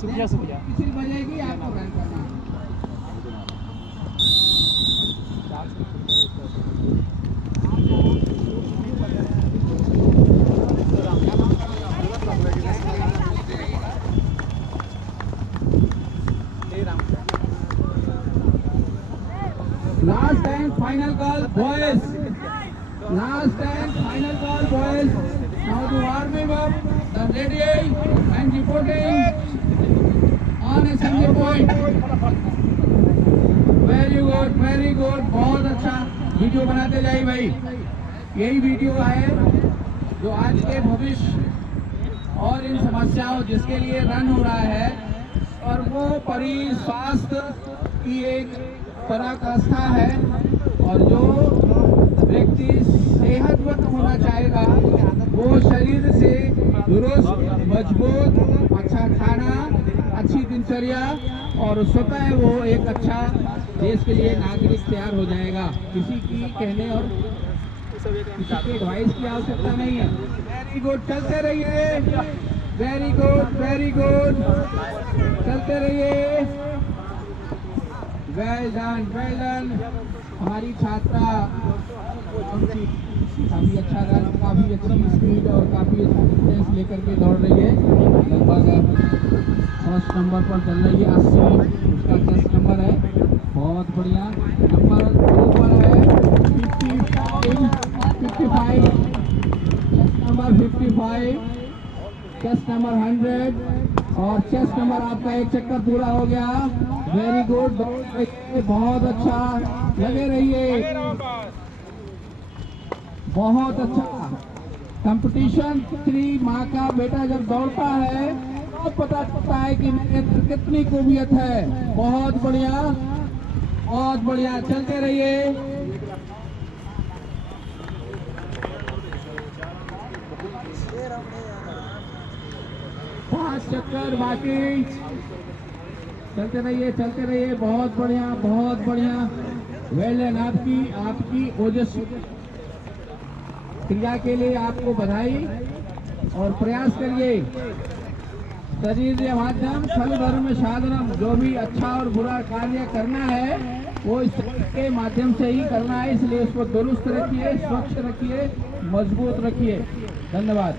शुक्रिया शुक्रिया। विसिल बजेगी आपको रन करना है। Last and final call, boys. Last and final call, boys. Now the warming up, the ready and reporting on assembly point. Very good, very good. बहुत अच्छा video बनाते जाइए भाई। यही वीडियो है जो आज के भविष्य और इन समस्याओं जिसके लिए रन हो रहा है और वो स्वास्थ्य की एक पराकाष्ठा है और जो व्यक्ति सेहतमंद होना चाहेगा वो शरीर से दुरुस्त, मजबूत, अच्छा खाना, अच्छी दिनचर्या और स्वतः वो एक अच्छा देश के लिए नागरिक तैयार हो जाएगा। किसी की कहने और किसी की एडवाइस की आवश्यकता नहीं है। वेरी गुड, चलते रहिए। वेरी गुड, वेरी गुड, चलते रहिए। Well done, well done. हमारी छात्रा काफी अच्छा रन, काफी अच्छी स्पीड और काफी अच्छा डिस्टेंस लेकर के दौड़ रही है। लगभग फर्स्ट नंबर पर चल रही है। 80 उसका चेस्ट नंबर है। बहुत बढ़िया। नंबर 2 पर है 55, चेस्ट नंबर 55, चेस्ट नंबर 100 और चेस्ट नंबर आपका एक चक्कर पूरा हो गया। वेरी गुड, बहुत अच्छा, लगे रहिए। बहुत अच्छा कंपटीशन। 3 माँ का बेटा जब दौड़ता है तो पता चलता है कि मेरे अंदर कितनी खूबियत है। बहुत बढ़िया, बहुत बढ़िया, चलते रहिए। पांच चक्कर बाकी, चलते रहिए, चलते रहिए। बहुत बढ़िया, बहुत बढ़िया। Well done. आपकी ओजस्वी क्रिया के लिए आपको बधाई और प्रयास करिए। शरीर माध्यम फल धर्म साधनम, जो भी अच्छा और बुरा कार्य करना है वो इस के माध्यम से ही करना है, इसलिए उसको दुरुस्त रखिए, स्वच्छ रखिए, मजबूत रखिए। धन्यवाद।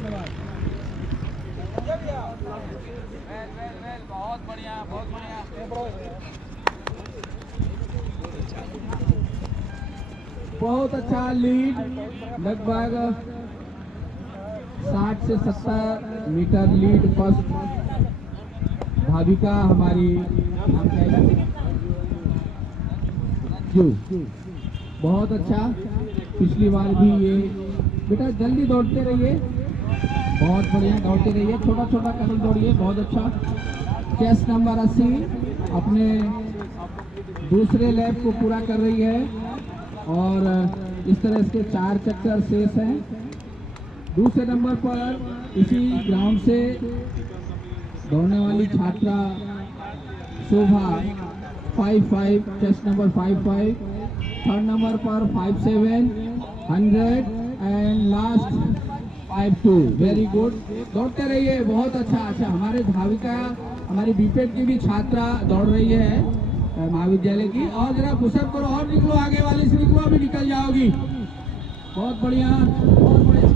बहुत बढ़िया, बहुत बढ़िया। बहुत अच्छा लीड, लगभग 60 से 70 मीटर लीड फर्स्ट भाविका हमारी बहुत अच्छा। पिछली बार भी ये बेटा जल्दी दौड़ते रहिए। बहुत बढ़िया, दौड़ते रहिए, छोटा छोटा कदम दौड़िए। बहुत अच्छा। चेस्ट नंबर 80 अपने दूसरे लैप को पूरा कर रही है और इस तरह इसके 4 चक्कर शेष हैं। दूसरे नंबर पर इसी ग्राउंड से दौड़ने वाली छात्रा शोभा 55, चेस्ट नंबर 55। थर्ड नंबर पर 57, 100 एंड लास्ट 52। वेरी गुड, दौड़ते रहिए। बहुत अच्छा। अच्छा, हमारे धाविका, हमारी बीपेड की भी छात्रा दौड़ रही है महाविद्यालय की। और जरा पुशअप करो और निकलो, आगे वाली से निकलो, अभी निकल जाओगी। बहुत बढ़िया,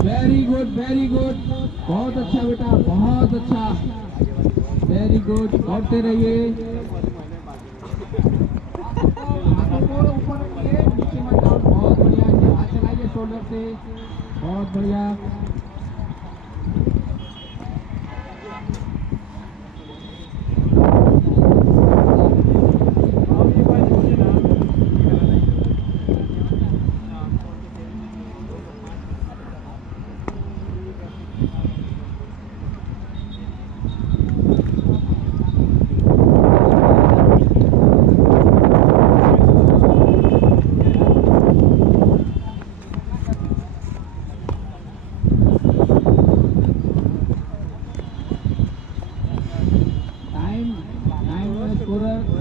वेरी गुड, वेरी गुड, बहुत अच्छा बेटा, बहुत अच्छा, वेरी गुड। दौड़ते रहिए। ऊपर नीचे मत जाओ। बहुत बढ़िया, हाथ चलाइए शोल्डर से। बहुत बढ़िया।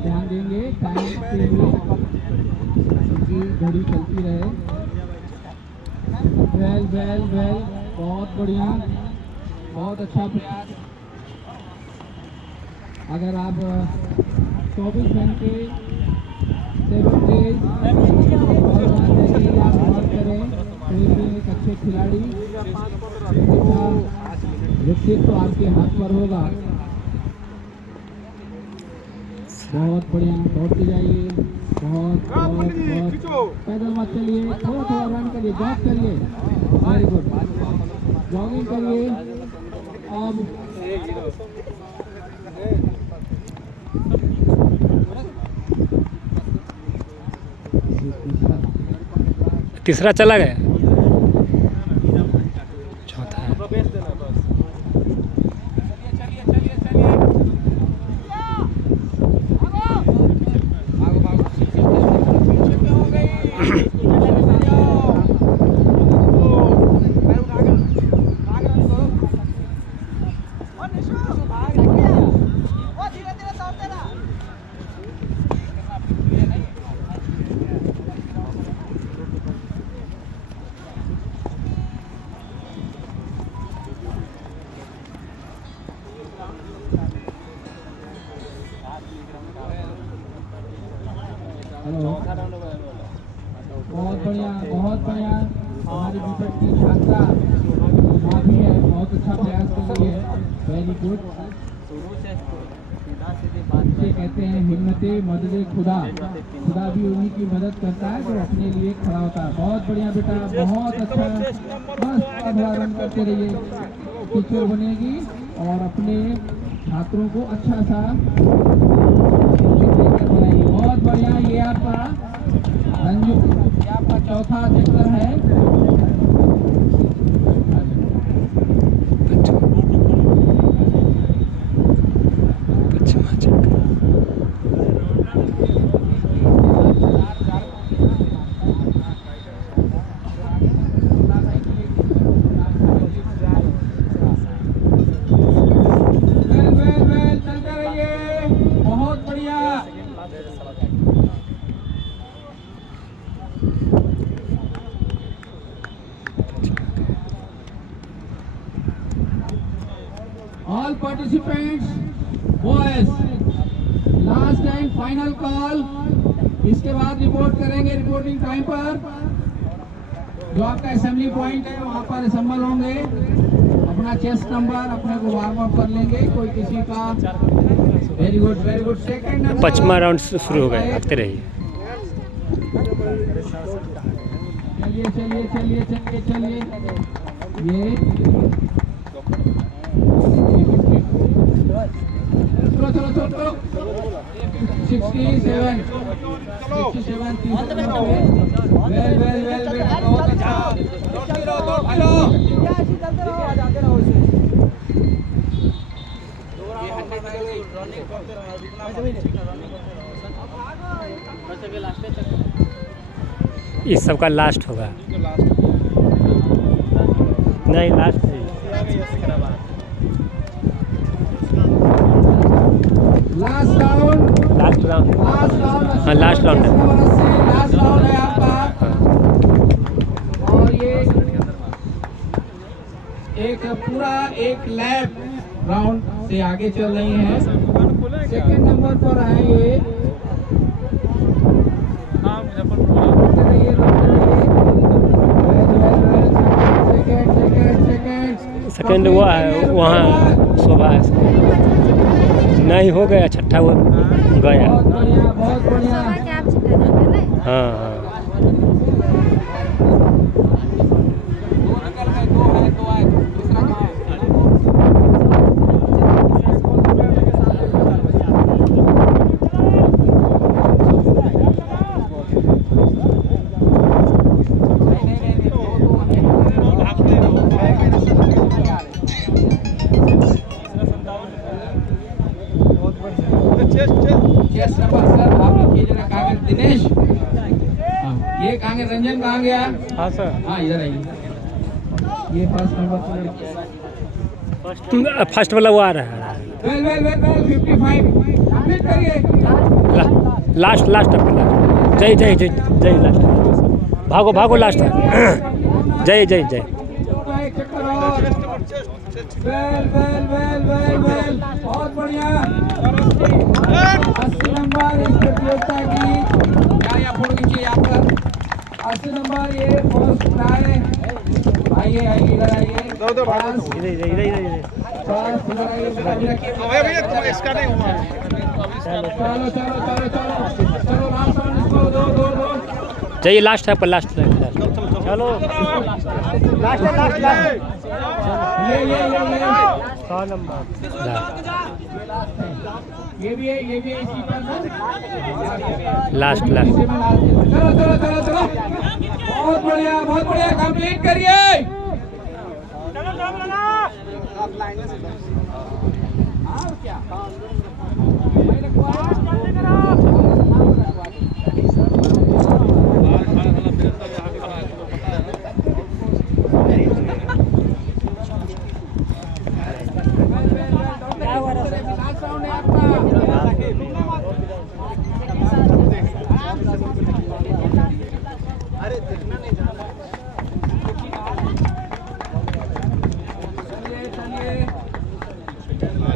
ध्यान देंगे टाइम के लिए, उनकी घड़ी चलती रहे। वेल वेल वेल, बहुत बढ़िया, बहुत अच्छा प्रयास। अगर आप 24 घंटे 7 डेज बॉल बनाने के लिए आप बॉल करें तो ये एक अच्छे खिलाड़ी का व्यक्तित्व तो आपके हाथ पर होगा। बहुत बढ़िया, दौड़ते जाइए, बहुत पैदल मत चलिए, थोड़ा थोड़ा रन करिए, जॉग करिए, वेरी गुड, जॉगिंग करिए। अब तीसरा चला गया, चौथा है। बहुत बढ़िया, बहुत बढ़िया। हमारी विपक्ष की छात्रा भाभी है, बहुत अच्छा प्रयास कर रही है, वेरी गुड। इसे कहते हैं हिम्मते मदद खुदा, खुदा भी उन्हीं की मदद करता है जो अपने लिए खड़ा होता है। बहुत बढ़िया बेटा, बहुत अच्छा, बस अगला रन करते रहिए, टीचर बनेगी और अपने छात्रों को अच्छा सा बनाएगी। बहुत बढ़िया, ये आपका रंजू, ये आपका चौथा चक्कर है। All participants, boys, last time final call, इसके बाद रिपोर्ट करेंगे रिपोर्टिंग टाइम पर। जो आपका असेंबली पॉइंट है वहाँ पर असेंबल होंगे, अपना चेस्ट नंबर अपने को वार्म अप कर लेंगे, कोई किसी का। Very good, very good. Second number 5वां राउंड शुरू हो गया, आते रहिए। चलिए चलिए चलिए चलिए चलिए, ये चलो चलो चलो चलो 67 वेल वेल वेल बेटा, बहुत अच्छा, हेलो इस सब का लास्ट होगा, नहीं लास्ट नहीं, लास्ट राउंड, लास्ट राउंड, हाँ लास्ट राउंड है, लास्ट राउंड है आपका। और ये एक पूरा एक लैप राउंड से आगे चल रही हैं। सेकंड नंबर पर आए ये, सेकंड हुआ है वहाँ शोभा है, नहीं हो गया, छठा वो गया। बहुत बढ़िया, बहुत बढ़िया। हाँ हाँ दिनेश, ये कहाँ गया? रंजन कहाँ गया? हाँ सर, हाँ इधर आइए। ये फर्स्ट नंबर पर फर्स्ट वाला वो आ रहा है। Well well well well 55 complete करिए। लास्ट लास्ट लास्ट, जय जय जय जय लास्ट, भागो भागो लास्ट, जय जय जय। एक चक्कर और well well well well well, बहुत बढ़िया। 80 नंबर इस प्रतियोगिता की, यहाँ फोटो खींचिए यहाँ पर। 80 नंबर ये फर्स्ट प्राइज। आइए आइए इधर आइए। इधर इसका नहीं हुआ। चलो चलो चलो चलो चलो लास्ट राउंड इसको दो दो दो। चाहिए लास्ट है पर लास्ट चलो लास्ट ये 100 नंबर ये भी है इसी पर ना। लास्ट चलो चलो चलो चलो चलो, बहुत बढ़िया कंप्लीट करिए। और क्या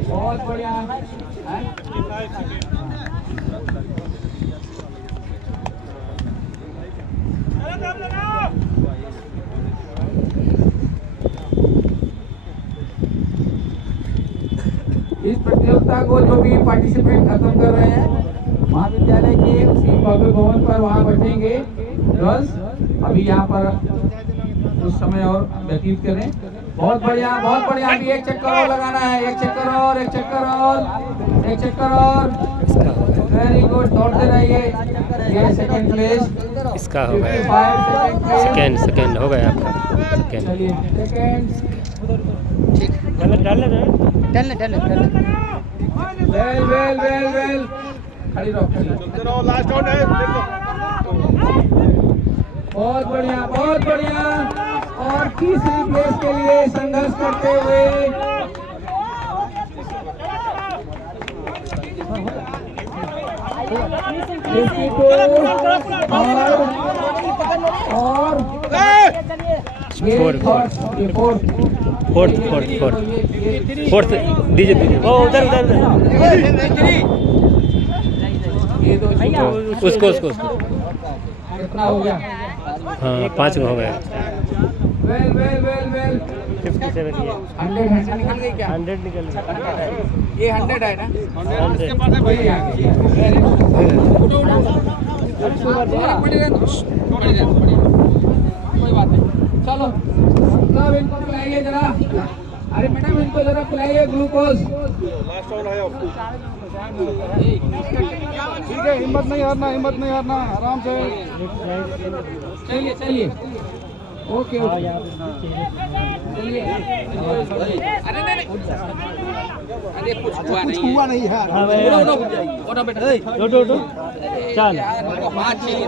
बहुत बढ़िया है। इस प्रतियोगिता को जो भी पार्टिसिपेंट खत्म कर रहे हैं महाविद्यालय के उसी भव्य भवन पर वहां बैठेंगे गर्ल्स। अभी यहाँ पर कुछ समय और व्यतीत करें। बहुत बढ़िया अभी एक चक्कर और लगाना है। एक चक्कर और वेरी गुड, दौड़ते रहिए। ये सेकंड प्लेस इसका हो गया। सेकंड हो गया आपका। चलिए सेकंड। वेल खड़ी रहो। लास्ट राउंड है। बहुत बढ़िया और तीसरी प्लेस के लिए संघर्ष करते हुए और फोर्थ दीजिए ओ उधर उसको कितना हो गया? हाँ 5 हो गया। वेल 57 ये 100 निकल गई क्या? 100 निकल गया। ये 100 है ना? 100 वही आ गई। कोई बात नहीं, चलो सब इनको पिलाइए जरा। अरे मैडम इनको जरा पिलाइए ग्लूकोज। लास्ट राउंड है। ठीक है, हिम्मत नहीं हारना, आराम से। चलिए ओके चलिए। अरे कुछ हुआ नहीं है। उठो बेटा, चल हाथ चाहिए।